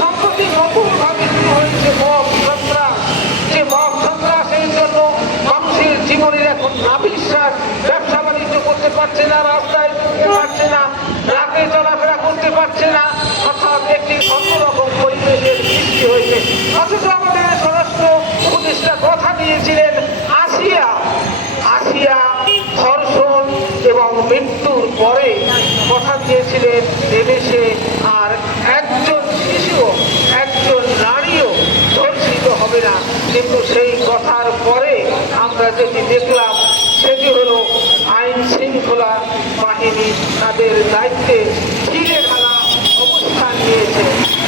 সম্প্রতি নতুনভাবে শুরু হয়েছে মগ সন্ত্রাস যে মগ সন্ত্রাসের জন্য মানুষের জীবনের এখন নাবিশ্বাস ব্যবসা বাণিজ্য করতে পারছে না রাস্তায় ঘুরতে পারছে না রাতে চলাফেরা করতে পারছে না অর্থাৎ একটি অন্যরকম পরিবেশের সৃষ্টি হয়েছে অথচ আমাদের স্বরাষ্ট্র উপদেষ্টা কথা দিয়েছিলেন আসিয়া আসিয়া ধর্ষণ এবং মৃত্যুর পরে কথা দিয়েছিলেন এদেশে হবে না কিন্তু সেই কথার পরে আমরা যেটি দেখলাম সেটি হলো আইন শৃঙ্খলা বাহিনী তাদের দায়িত্বে